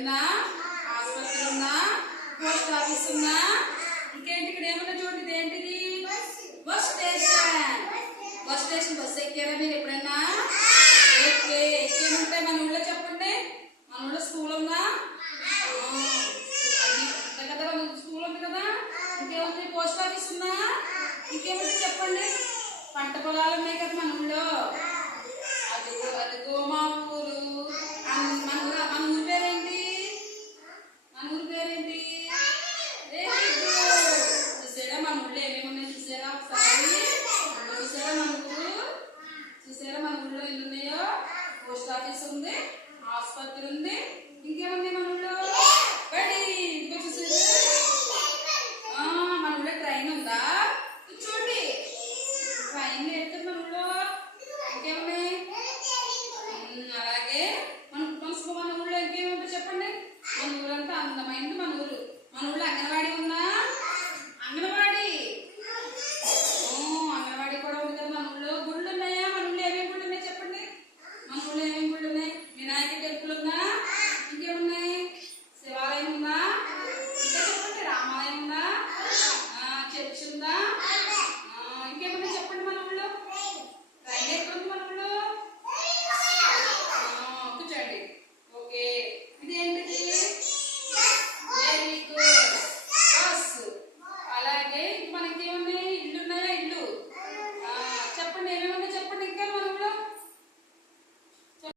ఎప్పుడన్నా ఆసుపత్రి ఉందా, పోస్ట్ ఆఫీస్ ఉందా, ఇంకేంటి ఇక్కడ ఏమన్నా చూడండి, ఇది ఏంటిది? Bus station. Bus station bus ఎక్కారా మీరు ఎప్పుడన్నా? ఎక్కేముంటాయి మన ఊళ్ళో చెప్పండి. మన ఊళ్ళో స్కూల్ ఉందా? కదా, స్కూల్ ఉంది కదా. ఇంకేముంది? పోస్ట్ ఆఫీస్ ఉందా? ఇంకేముంది చెప్పండి? పంట పొలాలు ఉన్నాయి కదా మన ఊళ్ళో. అదిగో మా ఊరు. మన ఊరి పేరేంటి? మన ఊరి పేరేంటి? చూసారా మన ఊళ్ళో ఏమేమి ఉన్నాయి? చూసారా ఒకసారి? చూసారా మన ఊరు? చూసారా మన ఊళ్ళో ఎన్ని ఉన్నాయో? పోస్ట్ ఆఫీస్ ఉంది, ఆసుపత్రి ఉంది, ఇంకేముంది మన ఊళ్ళో?